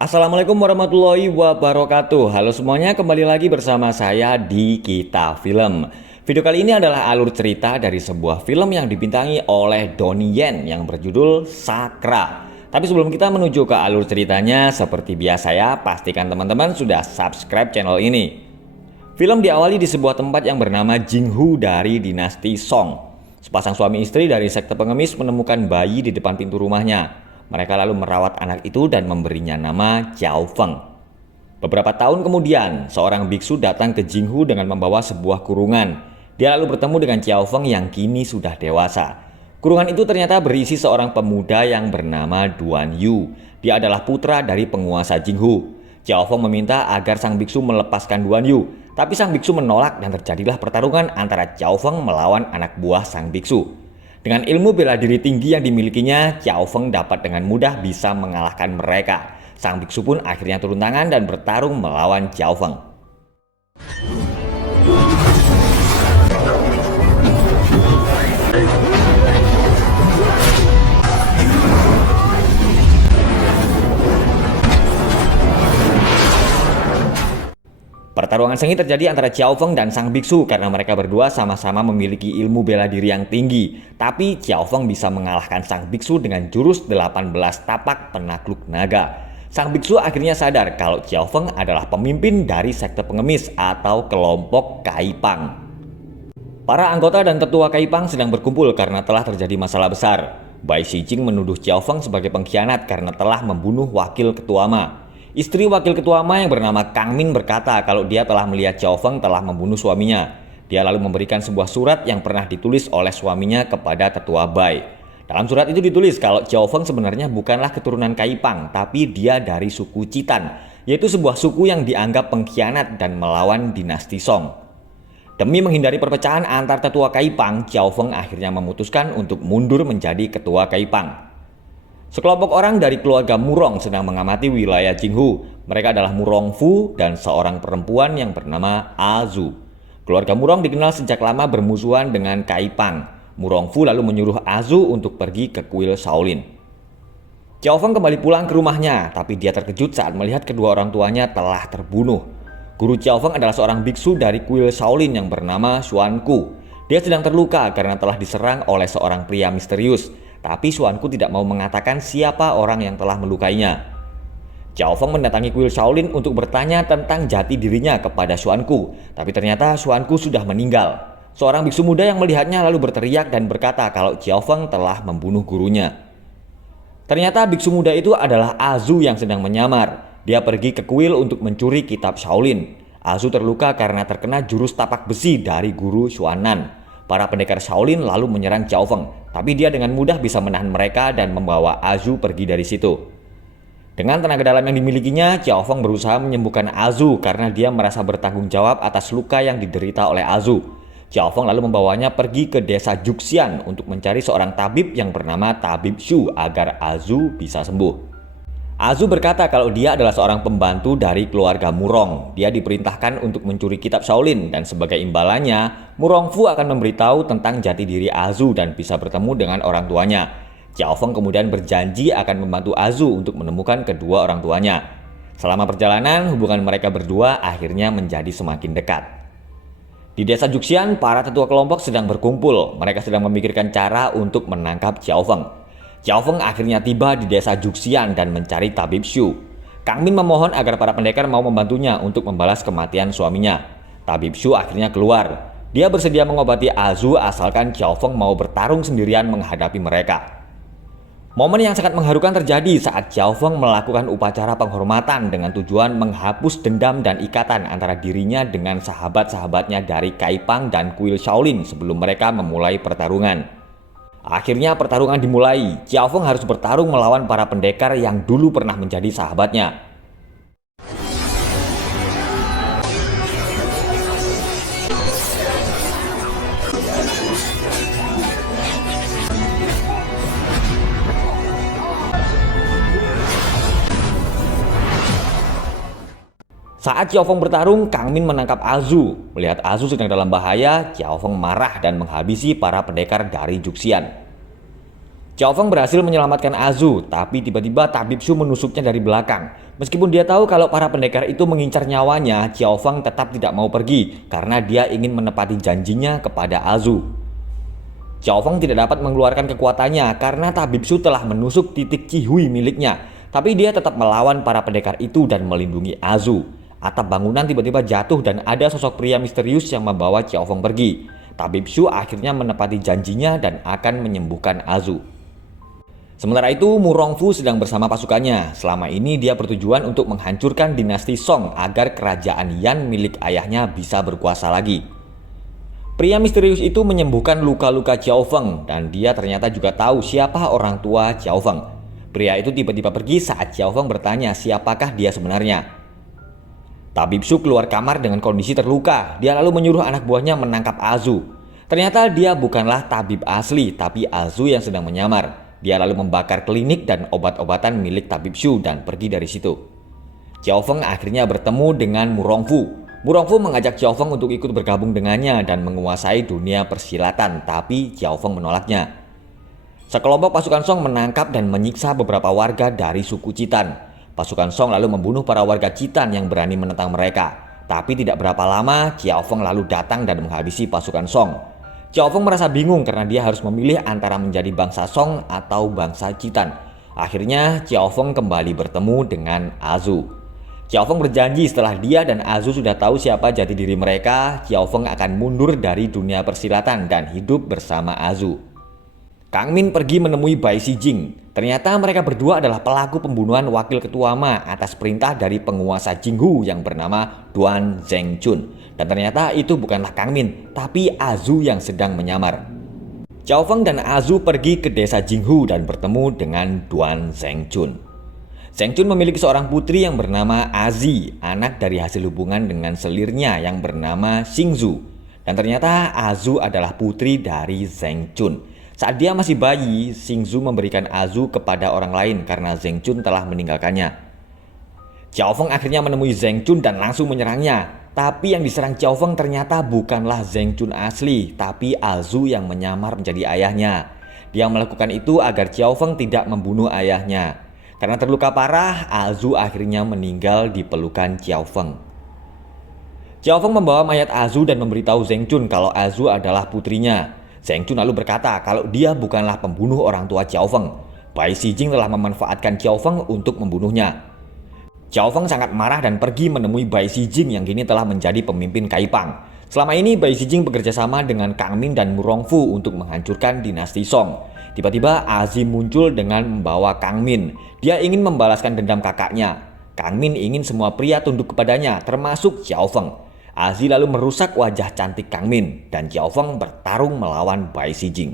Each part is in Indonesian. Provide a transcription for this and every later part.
Assalamualaikum warahmatullahi wabarakatuh. Halo semuanya, kembali lagi bersama saya di Kita Film. Video kali ini adalah alur cerita dari sebuah film yang dibintangi oleh Donnie Yen yang berjudul Sakra. Tapi sebelum kita menuju ke alur ceritanya, seperti biasa ya, pastikan teman-teman sudah subscribe channel ini. Film diawali di sebuah tempat yang bernama Jinghu dari dinasti Song. Sepasang suami istri dari sekte pengemis menemukan bayi di depan pintu rumahnya. Mereka lalu merawat anak itu dan memberinya nama Xiao Feng. Beberapa tahun kemudian, seorang biksu datang ke Jinghu dengan membawa sebuah kurungan. Dia lalu bertemu dengan Xiao Feng yang kini sudah dewasa. Kurungan itu ternyata berisi seorang pemuda yang bernama Duan Yu. Dia adalah putra dari penguasa Jinghu. Xiao Feng meminta agar sang biksu melepaskan Duan Yu. Tapi sang biksu menolak dan terjadilah pertarungan antara Xiao Feng melawan anak buah sang biksu. Dengan ilmu bela diri tinggi yang dimilikinya, Xiao Feng dapat dengan mudah bisa mengalahkan mereka. Sang biksu pun akhirnya turun tangan dan bertarung melawan Xiao Feng. Pertarungan sengit terjadi antara Xiao Feng dan sang biksu karena mereka berdua sama-sama memiliki ilmu bela diri yang tinggi. Tapi Xiao Feng bisa mengalahkan sang biksu dengan jurus 18 tapak penakluk naga. Sang biksu akhirnya sadar kalau Xiao Feng adalah pemimpin dari sekte pengemis atau kelompok Kaipang. Para anggota dan tetua Kaipang sedang berkumpul karena telah terjadi masalah besar. Bai Xijing menuduh Xiao Feng sebagai pengkhianat karena telah membunuh wakil ketua Ma. Istri wakil ketua Ma yang bernama Kang Min berkata kalau dia telah melihat Xiao Feng telah membunuh suaminya. Dia lalu memberikan sebuah surat yang pernah ditulis oleh suaminya kepada tetua Bai. Dalam surat itu ditulis kalau Xiao Feng sebenarnya bukanlah keturunan Kaipang, tapi dia dari suku Citan, yaitu sebuah suku yang dianggap pengkhianat dan melawan dinasti Song. Demi menghindari perpecahan antar tetua Kaipang, Xiao Feng akhirnya memutuskan untuk mundur menjadi ketua Kaipang. Sekelompok orang dari keluarga Murong sedang mengamati wilayah Jinghu. Mereka adalah Murong Fu dan seorang perempuan yang bernama Azu. Keluarga Murong dikenal sejak lama bermusuhan dengan Kaipang. Murong Fu lalu menyuruh Azu untuk pergi ke kuil Shaolin. Xiao Feng kembali pulang ke rumahnya, tapi dia terkejut saat melihat kedua orang tuanya telah terbunuh. Guru Xiao Feng adalah seorang biksu dari kuil Shaolin yang bernama Xuan Ku. Dia sedang terluka karena telah diserang oleh seorang pria misterius. Tapi Xuan Ku tidak mau mengatakan siapa orang yang telah melukainya. Xiao Feng mendatangi kuil Shaolin untuk bertanya tentang jati dirinya kepada Xuan Ku. Tapi ternyata Xuan Ku sudah meninggal. Seorang biksu muda yang melihatnya lalu berteriak dan berkata kalau Xiao Feng telah membunuh gurunya. Ternyata biksu muda itu adalah Azu yang sedang menyamar. Dia pergi ke kuil untuk mencuri kitab Shaolin. Azu terluka karena terkena jurus tapak besi dari guru Xuanan. Para pendekar Shaolin lalu menyerang Xiao Feng, tapi dia dengan mudah bisa menahan mereka dan membawa Azu pergi dari situ. Dengan tenaga dalam yang dimilikinya, Xiao Feng berusaha menyembuhkan Azu karena dia merasa bertanggung jawab atas luka yang diderita oleh Azu. Xiao Feng lalu membawanya pergi ke desa Juxian untuk mencari seorang tabib yang bernama Tabib Shu agar Azu bisa sembuh. Azu berkata kalau dia adalah seorang pembantu dari keluarga Murong. Dia diperintahkan untuk mencuri kitab Shaolin dan sebagai imbalannya, Murong Fu akan memberitahu tentang jati diri Azu dan bisa bertemu dengan orang tuanya. Xiao Feng kemudian berjanji akan membantu Azu untuk menemukan kedua orang tuanya. Selama perjalanan, hubungan mereka berdua akhirnya menjadi semakin dekat. Di desa Juxian, para tetua kelompok sedang berkumpul. Mereka sedang memikirkan cara untuk menangkap Xiao Feng. Xiao Feng akhirnya tiba di desa Juxian dan mencari Tabib Shu. Kang Min memohon agar para pendekar mau membantunya untuk membalas kematian suaminya. Tabib Shu akhirnya keluar. Dia bersedia mengobati Azu asalkan Xiao Feng mau bertarung sendirian menghadapi mereka. Momen yang sangat mengharukan terjadi saat Xiao Feng melakukan upacara penghormatan dengan tujuan menghapus dendam dan ikatan antara dirinya dengan sahabat-sahabatnya dari Kaipang dan kuil Shaolin sebelum mereka memulai pertarungan. Akhirnya pertarungan dimulai. Xiao Feng harus bertarung melawan para pendekar yang dulu pernah menjadi sahabatnya. Saat Xiao Feng bertarung, Kang Min menangkap Azu. Melihat Azu sedang dalam bahaya, Xiao Feng marah dan menghabisi para pendekar dari Juxian. Xiao Feng berhasil menyelamatkan Azu, tapi tiba-tiba tabib Su menusuknya dari belakang. Meskipun dia tahu kalau para pendekar itu mengincar nyawanya, Xiao Feng tetap tidak mau pergi karena dia ingin menepati janjinya kepada Azu. Xiao Feng tidak dapat mengeluarkan kekuatannya karena tabib Su telah menusuk titik Qihui miliknya. Tapi dia tetap melawan para pendekar itu dan melindungi Azu. Atap bangunan tiba-tiba jatuh dan ada sosok pria misterius yang membawa Xiao Feng pergi. Tabib Su akhirnya menepati janjinya dan akan menyembuhkan Azu. Sementara itu, Mu Rongfu sedang bersama pasukannya. Selama ini dia bertujuan untuk menghancurkan dinasti Song agar kerajaan Yan milik ayahnya bisa berkuasa lagi. Pria misterius itu menyembuhkan luka-luka Xiao Feng dan dia ternyata juga tahu siapa orang tua Xiao Feng. Pria itu tiba-tiba pergi saat Xiao Feng bertanya siapakah dia sebenarnya. Tabib Su keluar kamar dengan kondisi terluka. Dia lalu menyuruh anak buahnya menangkap Azu. Ternyata dia bukanlah tabib asli, tapi Azu yang sedang menyamar. Dia lalu membakar klinik dan obat-obatan milik tabib Su dan pergi dari situ. Xiao Feng akhirnya bertemu dengan Mu Rongfu. Mu Rongfu mengajak Xiao Feng untuk ikut bergabung dengannya dan menguasai dunia persilatan, tapi Xiao Feng menolaknya. Sekelompok pasukan Song menangkap dan menyiksa beberapa warga dari suku Citan. Pasukan Song lalu membunuh para warga Citan yang berani menentang mereka. Tapi tidak berapa lama, Xiao Feng lalu datang dan menghabisi pasukan Song. Xiao Feng merasa bingung karena dia harus memilih antara menjadi bangsa Song atau bangsa Citan. Akhirnya Xiao Feng kembali bertemu dengan Azu. Xiao Feng berjanji setelah dia dan Azu sudah tahu siapa jati diri mereka, Xiao Feng akan mundur dari dunia persilatan dan hidup bersama Azu. Kang Min pergi menemui Bai Xijing. Ternyata mereka berdua adalah pelaku pembunuhan wakil ketua Ma atas perintah dari penguasa Jinghu yang bernama Duan Zhengchun. Dan ternyata itu bukanlah Kang Min, tapi Azu yang sedang menyamar. Xiao Feng dan Azu pergi ke desa Jinghu dan bertemu dengan Duan Zhengchun. Zhengchun memiliki seorang putri yang bernama Azi, anak dari hasil hubungan dengan selirnya yang bernama Xingzu. Dan ternyata Azu adalah putri dari Zhengchun. Saat dia masih bayi, Xingzu memberikan Azu kepada orang lain karena Zhengchun telah meninggalkannya. Xiao Feng akhirnya menemui Zhengchun dan langsung menyerangnya. Tapi yang diserang Xiao Feng ternyata bukanlah Zhengchun asli, tapi Azu yang menyamar menjadi ayahnya. Dia melakukan itu agar Xiao Feng tidak membunuh ayahnya. Karena terluka parah, Azu akhirnya meninggal di pelukan Xiao Feng. Xiao Feng membawa mayat Azu dan memberitahu Zhengchun kalau Azu adalah putrinya. Zhengchun lalu berkata kalau dia bukanlah pembunuh orang tua Xiao Feng. Bai Xijing telah memanfaatkan Xiao Feng untuk membunuhnya. Xiao Feng sangat marah dan pergi menemui Bai Xijing yang kini telah menjadi pemimpin Kaipang. Selama ini Bai Xijing bekerja sama dengan Kang Min dan Mu Rongfu untuk menghancurkan dinasti Song. Tiba-tiba Azi muncul dengan membawa Kang Min. Dia ingin membalaskan dendam kakaknya. Kang Min ingin semua pria tunduk kepadanya, termasuk Xiao Feng. Azi lalu merusak wajah cantik Kang Min dan Xiao Feng bertarung melawan Bai Xijing.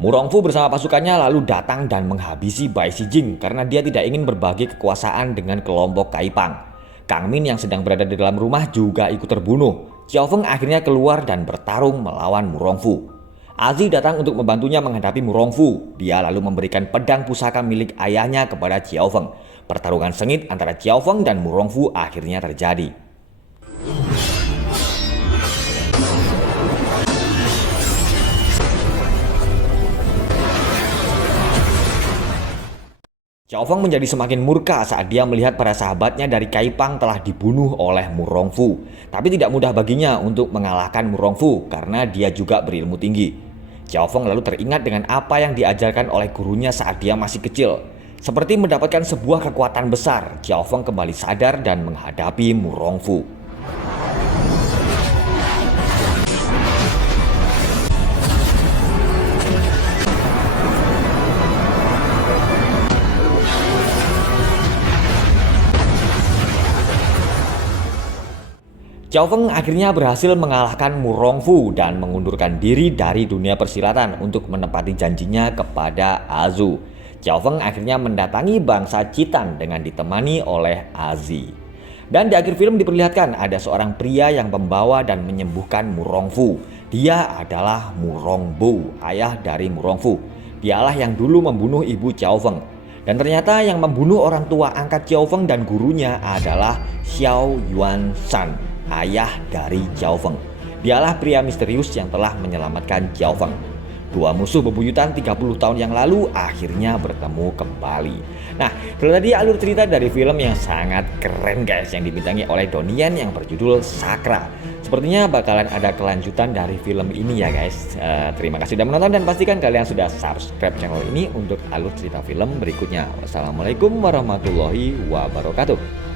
Mu Rongfu bersama pasukannya lalu datang dan menghabisi Bai Xijing karena dia tidak ingin berbagi kekuasaan dengan kelompok Kaipang. Kang Min yang sedang berada di dalam rumah juga ikut terbunuh. Xiao Feng akhirnya keluar dan bertarung melawan Mu Rongfu. Azi datang untuk membantunya menghadapi Mu Rongfu. Dia lalu memberikan pedang pusaka milik ayahnya kepada Xiao Feng. Pertarungan sengit antara Xiao Feng dan Mu Rongfu akhirnya terjadi. Xiao Feng menjadi semakin murka saat dia melihat para sahabatnya dari Kaipang telah dibunuh oleh Mu Rongfu. Tapi tidak mudah baginya untuk mengalahkan Mu Rongfu karena dia juga berilmu tinggi. Xiao Feng lalu teringat dengan apa yang diajarkan oleh gurunya saat dia masih kecil. Seperti mendapatkan sebuah kekuatan besar, Xiao Feng kembali sadar dan menghadapi Mu Rongfu. Xiao Feng akhirnya berhasil mengalahkan Mu Rongfu dan mengundurkan diri dari dunia persilatan untuk menepati janjinya kepada Azu. Xiao Feng akhirnya mendatangi bangsa Citan dengan ditemani oleh Azi. Dan di akhir film diperlihatkan ada seorang pria yang membawa dan menyembuhkan Mu Rongfu. Dia adalah Mu Rongbu, ayah dari Mu Rongfu. Dialah yang dulu membunuh ibu Xiao Feng. Dan ternyata yang membunuh orang tua angkat Xiao Feng dan gurunya adalah Xiao Yuan Shan, ayah dari Xiao Feng. Dialah pria misterius yang telah menyelamatkan Xiao Feng. Dua musuh bebuyutan 30 tahun yang lalu akhirnya bertemu kembali. Nah, itu tadi alur cerita dari film yang sangat keren guys, yang dibintangi oleh Donnie Yen yang berjudul Sakra. Sepertinya bakalan ada kelanjutan dari film ini ya guys. Terima kasih sudah menonton dan pastikan kalian sudah subscribe channel ini untuk alur cerita film berikutnya. Wassalamualaikum warahmatullahi wabarakatuh.